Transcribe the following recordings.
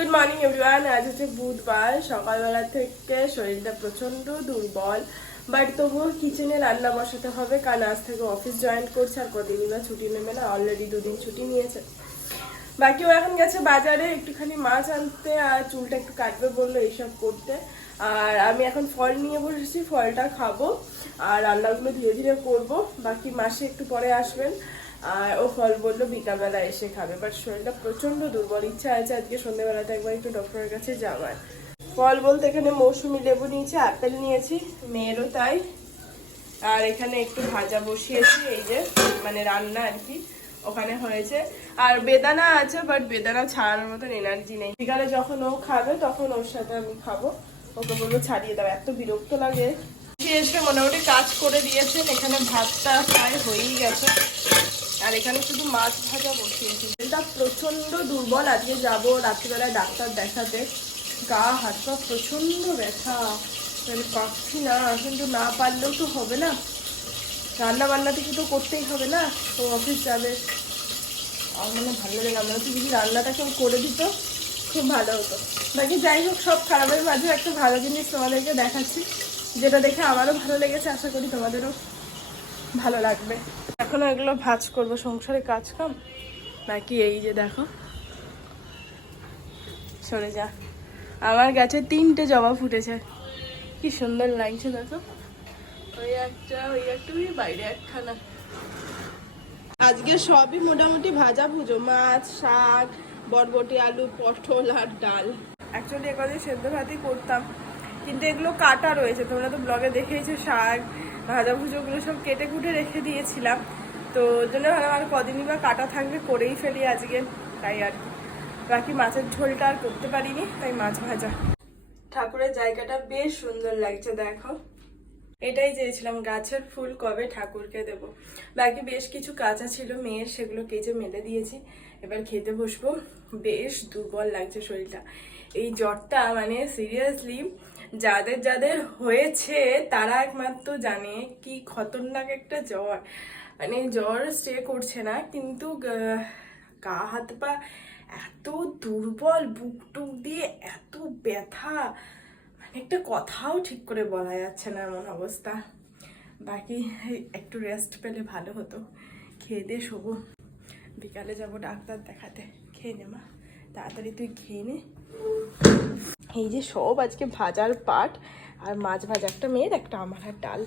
Good morning everyone আজ হচ্ছে বুধবার। সকালবেলা থেকে শরীরটা প্রচণ্ড দুর্বল। বাট তবুও কিচেনে রান্না বসাতে হবে, কারণ আজ থেকে অফিস জয়েন করছে আর কদিনই বা ছুটি নেবে না অলরেডি দুদিন ছুটি নিয়েছে। বাকি ও এখন গেছে বাজারে, একটুখানি মাছ আনতে, আর চুলটা একটু কাটবে বলল এইসব করতে। আর আমি এখন ফল নিয়ে বসেছি, ফলটা খাব, আর রান্নাগুলো ধীরে ধীরে করব। বাকি মাসে একটু পরে আসবেন। আর ও ফল বলল, বিকালবেলা এসে খাবে। বাট শরীরটা প্রচণ্ড দুর্বল, ইচ্ছা আছে আজকে সন্ধ্যেবেলাতে একবার একটু ডক্টরের কাছে যাওয়ার। ফল বলতে এখানে মৌসুমি লেবু নিয়েছি, আপেল নিয়েছি, মেয়েরও তাই। আর এখানে একটু ভাজা বসিয়েছি, এই যে মানে রান্না আর কি, ওখানে হয়েছে। আর বেদানা আছে বাট বেদানা ছাড়ানোর মতন এনার্জি নেই। বিকালে যখন ও খাবে, তখন ওর সাথে আমি খাব। ওকে বলব ছাড়িয়ে দাও, এত বিরক্ত লাগে। এসে মোটামুটি কাজ করে দিয়েছেন, এখানে ভাতটা প্রায় হয়েই গেছে। আর এখানে শুধু মাছ ভাজা বসিয়েছি এটা প্রচণ্ড দুর্বল, আজকে যাব রাত্রিবেলায় ডাক্তার দেখাতে। গা, হাত পা প্রচণ্ড ব্যথা। মানে পাচ্ছি না, কিন্তু না পারলেও তো হবে না। রান্না বান্না থেকে তো করতেই হবে না তো অফিস যাবে। আমার মানে ভালো লাগে আমার হচ্ছে যদি রান্নাটা কেউ করে দিত, খুব ভালো হতো। বাকি যাই হোক, সব খারাপের মাঝে একটা ভালো জিনিস তোমাদেরকে দেখাচ্ছি। যেটা দেখে আমারও ভালো লেগেছে, আশা করি তোমাদেরও ভালো লাগবে। এখনও এগুলো ভাজ করব, সংসারে কাজ কাম? নাকি এই যে দেখো? সরে যা। আমার গাছে তিনটে জবা ফুটেছে। কি সুন্দর লাগছে দেখো। ওই একটা, ওই বাইরে একখানা। আজকে সবই মোটামুটি ভাজা ভুজো, মাছ, শাক, বরবটি, আলু, পটল আর ডাল। অ্যাকচুয়ালি এগুলো সেদ্ধ ভাতই করতাম। কিন্তু এগুলো কাটা রয়েছে। তোমরা তো ব্লগে দেখেইছো, শাক, ভাজা ভুজোগুলো সব কেটে কুটে রেখে দিয়েছিলাম। তো ওর জন্য ভাবলাম আর কদিনই বা কাটা থাকবে, করেই ফেলি আজকে। তাই আর বাকি মাছের ঝোলটা আর করতে পারিনি, তাই মাছ ভাজা। ঠাকুরের জায়গাটা বেশ সুন্দর লাগছে, দেখো। এটাই চেয়েছিলাম, গাছের ফুল কবে ঠাকুরকে দেব। বাকি বেশ কিছু কাঁচা ছিল মেয়ের সেগুলো কেচে মেলে দিয়েছি। এবার খেতে বসবো। বেশ দুর্বল লাগছে শরীরটা। এই জ্বরটা মানে সিরিয়াসলি যাদের যাদের হয়েছে, তারা একমাত্র জানে কি খতরনাক একটা জ্বর। মানে জ্বর স্টে করছে না, কিন্তু গা- হাত, পা এত দুর্বল, বুক টুক দিয়ে এত ব্যথা। মানে একটা কথাও ঠিক করে বলা যাচ্ছে না এমন অবস্থা। বাকি একটু রেস্ট পেলে ভালো হতো। খেয়ে দিয়ে শোবো। বিকালে যাব ডাক্তার দেখাতে। খেয়ে নে মা। তাড়াতাড়ি তুই খেয়ে নে। এই যে সব আজকে ভাজার পাট আর মাছ ভাজা, একটা মেয়ের, একটা আমার আর ডাল।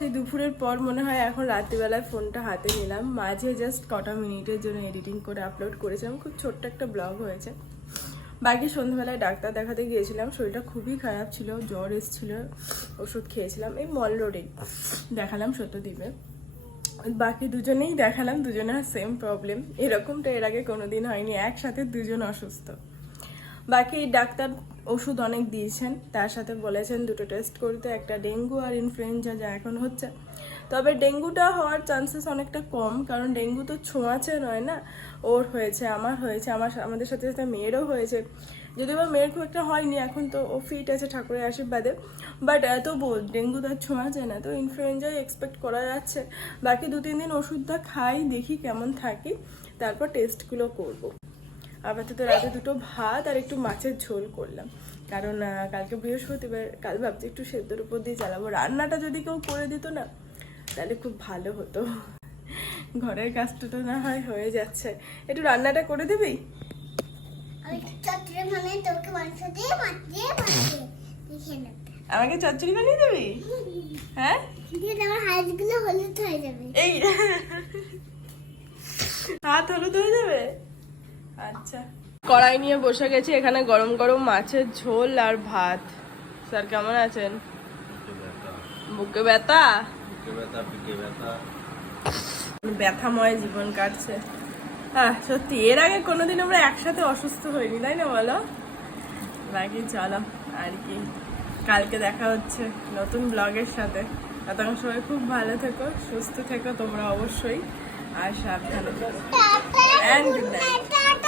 সেই দুপুরের পর মনে হয় এখন রাত্রিবেলায় ফোনটা হাতে নিলাম। মাঝে জাস্ট কটা মিনিটের জন্য এডিটিং করে আপলোড করেছিলাম। খুব ছোট্ট একটা ব্লগ হয়েছে। বাকি সন্ধ্যাবেলায় ডাক্তার দেখাতে গিয়েছিলাম। শরীরটা খুবই খারাপ ছিল, জ্বর এসেছিল, ওষুধ খেয়েছিলাম। এই মল রোডেই দেখালাম সত্যদ্বীপে। বাকি দুজনেই দেখালাম, দুজনের সেম প্রবলেম এরকমটা এর আগে কোনোদিন হয়নি, একসাথে দুজন অসুস্থ। বাকি ডাক্তার ওষুধ অনেক দিয়েছেন। তার সাথে বলেছেন দুটো টেস্ট করতে, একটা ডেঙ্গু আর ইনফ্লুয়েঞ্জা যা এখন হচ্ছে। তবে ডেঙ্গুটা হওয়ার চান্সেস অনেকটা কম, কারণ ডেঙ্গু তো ছোঁয়াচে নয় না? ওর হয়েছে, আমার হয়েছে, আমার আমাদের সাথে সাথে মেয়েরও হয়েছে। যদিও বা মেয়ের খুব একটা হয়নি, এখন তো ও ফিট আছে ঠাকুরের আশীর্বাদে। বাট তবু ডেঙ্গু তো আর ছোঁয়াচে না। তো ইনফ্লুয়েঞ্জাই এক্সপেক্ট করা যাচ্ছে। বাকি দু তিন দিন ওষুধটা খাই, দেখি কেমন থাকি। তারপর টেস্টগুলো করব। আপাতত রাতে দুটো ভাত আর একটু মাছের ঝোল করলাম। কারণ কালকে বৃহস্পতিবার কাল ভাবছি একটু সেদ্ধর উপর দিয়ে চালাবো। রান্নাটা যদি কেউ করে দিত না তাহলে খুব ভালো হতো। ঘরের কাজটা তো না হয় হয়ে যাচ্ছে। একটু রান্নাটা করে দিবি? আমাকে চচ্চড়ি বানিয়ে দিবি? হ্যাঁ? আমার হলুদ হয়ে যাবে। এই হাত হলুদ হয়ে যাবে? আচ্ছা। কড়াই নিয়ে বসে গেছি এখানে গরম গরম মাছের ঝোল আর ভাত। স্যার কেমন আছেন? বুকে ব্যথা? ব্যথাময় জীবন কাটছে। হ্যাঁ সত্যি এর আগে কোনোদিন আমরা একসাথে অসুস্থ হইনি তাই না বলো? বাকি চলো আর কি। কালকে দেখা হচ্ছে নতুন ব্লগের সাথে। ততক্ষণ সবাই খুব ভালো থেকো সুস্থ থেকো তোমরা অবশ্যই আর সাবধানে good night. টাটা